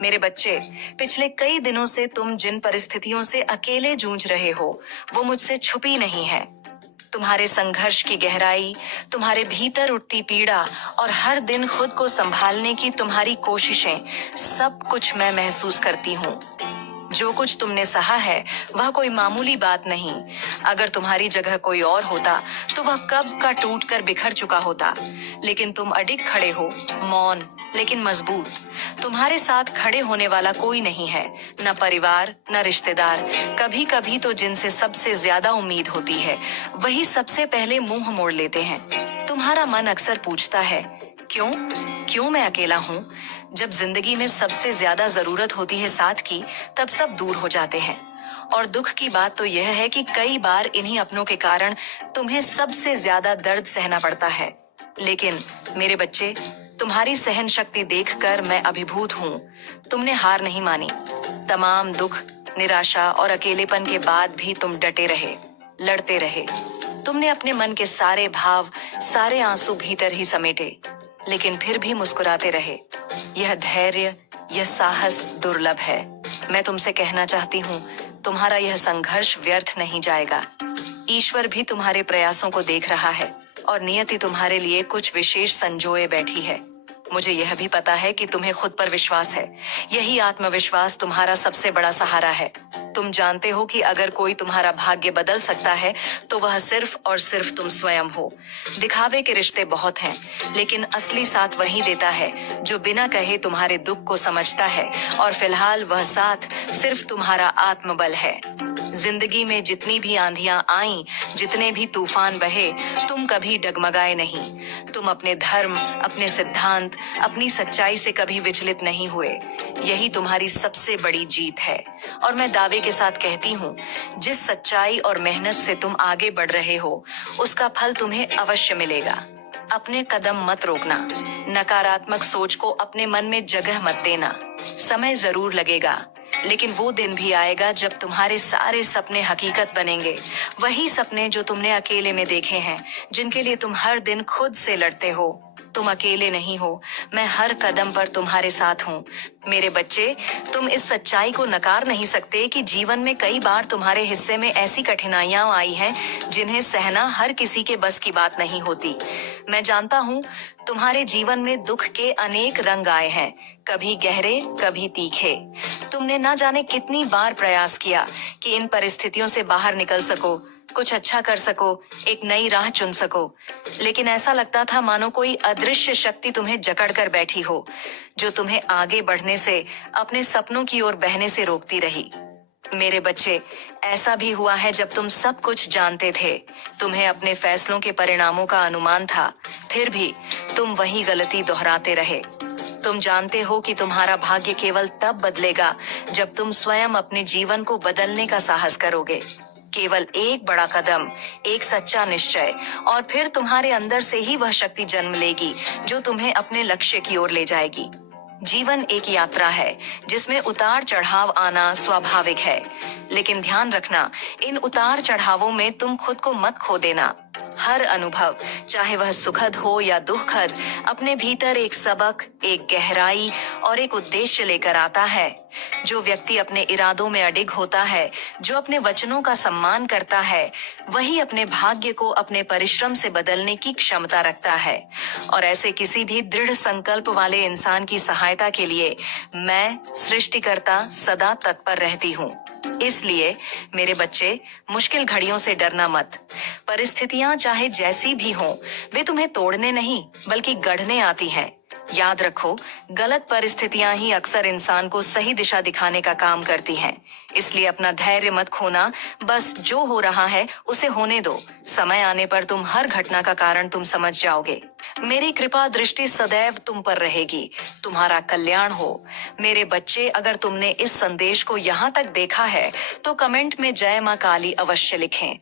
मेरे बच्चे, पिछले कई दिनों से तुम जिन परिस्थितियों से अकेले जूझ रहे हो, वो मुझसे छुपी नहीं है। तुम्हारे संघर्ष की गहराई, तुम्हारे भीतर उठती पीड़ा और हर दिन खुद को संभालने की तुम्हारी कोशिशें, सब कुछ मैं महसूस करती हूँ। जो कुछ तुमने सहा है वह कोई मामूली बात नहीं। अगर तुम्हारी जगह कोई और होता तो वह कब का टूट कर बिखर चुका होता। लेकिन तुम अडिग खड़े हो, मौन लेकिन मजबूत। तुम्हारे साथ खड़े होने वाला कोई नहीं है, न परिवार न रिश्तेदार। कभी कभी तो जिनसे सबसे ज्यादा उम्मीद होती है वही सबसे पहले मुंह मोड़ लेते हैं। तुम्हारा मन अक्सर पूछता है, क्यों क्यों मैं अकेला हूँ। जब जिंदगी में सबसे ज्यादा जरूरत होती है साथ की, तब सब दूर हो जाते हैं। और दुख की बात तो यह है कि कई बार इन्हीं अपनों के कारण तुम्हें सबसे ज्यादा दर्द सहना पड़ता है। लेकिन मेरे बच्चे, तुम्हारी सहन शक्ति देखकर मैं अभिभूत हूँ। तुमने हार नहीं मानी। तमाम दुख, निराशा और अकेलेपन के बाद भी तुम डटे रहे, लड़ते रहे। तुमने अपने मन के सारे भाव, सारे आंसू भीतर ही समेटे, लेकिन फिर भी मुस्कुराते रहे। यह धैर्य, यह साहस दुर्लभ है। मैं तुमसे कहना चाहती हूँ, तुम्हारा यह संघर्ष व्यर्थ नहीं जाएगा। ईश्वर भी तुम्हारे प्रयासों को देख रहा है और नियति तुम्हारे लिए कुछ विशेष संजोए बैठी है। मुझे यह भी पता है कि तुम्हें खुद पर विश्वास है। यही आत्मविश्वास तुम्हारा सबसे बड़ा सहारा है। तुम जानते हो कि अगर कोई तुम्हारा भाग्य बदल सकता है तो वह सिर्फ और सिर्फ तुम स्वयं हो। दिखावे के रिश्ते बहुत हैं, लेकिन असली साथ वही देता है जो बिना कहे तुम्हारे दुख को समझता है, और फिलहाल वह साथ सिर्फ तुम्हारा आत्मबल है। जिंदगी में जितनी भी आंधियां आईं, जितने भी तूफान बहे, तुम कभी डगमगाए नहीं। तुम अपने धर्म, अपने सिद्धांत, अपनी सच्चाई से कभी विचलित नहीं हुए। यही तुम्हारी सबसे बड़ी जीत है। और मैं दावे के साथ कहती हूँ, जिस सच्चाई और मेहनत से तुम आगे बढ़ रहे हो, उसका फल तुम्हें अवश्य मिलेगा। अपने कदम मत रोकना। नकारात्मक सोच को अपने मन में जगह मत देना। समय जरूर लगेगा, लेकिन वो दिन भी आएगा जब तुम्हारे सारे सपने हकीकत बनेंगे। वही सपने जो तुमने अकेले में देखे हैं, जिनके लिए तुम हर दिन खुद से लड़ते हो। तुम अकेले नहीं हो, मैं हर कदम पर तुम्हारे साथ हूँ। मेरे बच्चे, तुम इस सच्चाई को नकार नहीं सकते कि जीवन में कई बार तुम्हारे हिस्से में ऐसी कठिनाइयां आई हैं जिन्हें सहना हर किसी के बस की बात नहीं होती। मैं जानता हूँ, तुम्हारे जीवन में दुख के अनेक रंग आए हैं, कभी गहरे, कभी तीखे। तुमने ना जाने कितनी बार प्रयास किया कि इन परिस्थितियों से बाहर निकल सको, कुछ अच्छा कर सको, एक नई राह चुन सको। लेकिन ऐसा लगता था मानो कोई अदृश्य शक्ति तुम्हें जकड़ कर बैठी हो, जो तुम्हें आगे बढ़ने से, अपने सपनों की ओर बहने से रोकती रही। मेरे बच्चे, ऐसा भी हुआ है जब तुम सब कुछ जानते थे, तुम्हें अपने फैसलों के परिणामों का अनुमान था, फिर भी तुम वही गलती दोहराते रहे। तुम जानते हो कि तुम्हारा भाग्य केवल तब बदलेगा जब तुम स्वयं अपने जीवन को बदलने का साहस करोगे। केवल एक बड़ा कदम, एक सच्चा निश्चय, और फिर तुम्हारे अंदर से ही वह शक्ति जन्म लेगी जो तुम्हें अपने लक्ष्य की ओर ले जाएगी। जीवन एक यात्रा है जिसमें उतार चढ़ाव आना स्वाभाविक है, लेकिन ध्यान रखना, इन उतार चढ़ावों में तुम खुद को मत खो देना। हर अनुभव, चाहे वह सुखद हो या दुखद, अपने भीतर एक सबक, एक गहराई और एक उद्देश्य लेकर आता है। जो व्यक्ति अपने इरादों में अडिग होता है, जो अपने वचनों का सम्मान करता है, वही अपने भाग्य को अपने परिश्रम से बदलने की क्षमता रखता है। और ऐसे किसी भी दृढ़ संकल्प वाले इंसान की सहायता के लिए मैं, सृष्टिकर्ता, सदा तत्पर रहती हूँ। इसलिए मेरे बच्चे, मुश्किल घड़ियों से डरना मत। परिस्थितियां चाहे जैसी भी हों, वे तुम्हें तोड़ने नहीं बल्कि गढ़ने आती हैं। याद रखो, गलत परिस्थितियां ही अक्सर इंसान को सही दिशा दिखाने का काम करती हैं। इसलिए अपना धैर्य मत खोना। बस जो हो रहा है उसे होने दो। समय आने पर तुम हर घटना का कारण तुम समझ जाओगे। मेरी कृपा दृष्टि सदैव तुम पर रहेगी। तुम्हारा कल्याण हो। मेरे बच्चे, अगर तुमने इस संदेश को यहाँ तक देखा है तो कमेंट में जय माँ काली अवश्य लिखें।